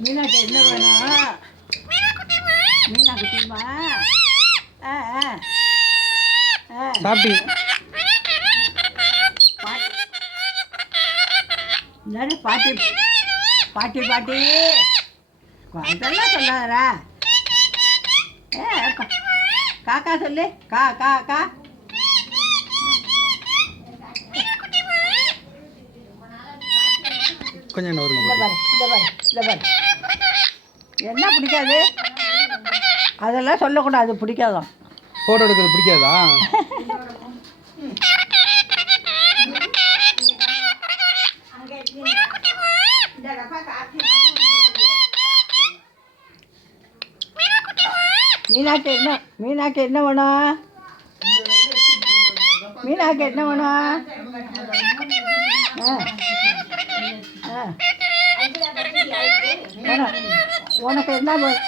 மீனாக்கு என்ன வேணும்? மீனா குட்டிமா சாப்பிட்டீங்க? பாட்டி பாட்டி பாட்டி அதெல்லாம் சொல்லாதரா. காக்கா சொல்லு. கா கா கா கொஞ்சம் என்ன வருங்க. இந்த பாரு இந்த பாரு இந்த பாரு. என்ன பிடிக்காது? அதெல்லாம் சொல்லக்கூடாது, பிடிக்காதான். ஃபோட்டோ எடுக்கிறது பிடிக்காதா? மீனாக்கு என்ன வேணும்? மீனாக்கு என்ன வேணும்? உனக்கு என்ன வேணும்?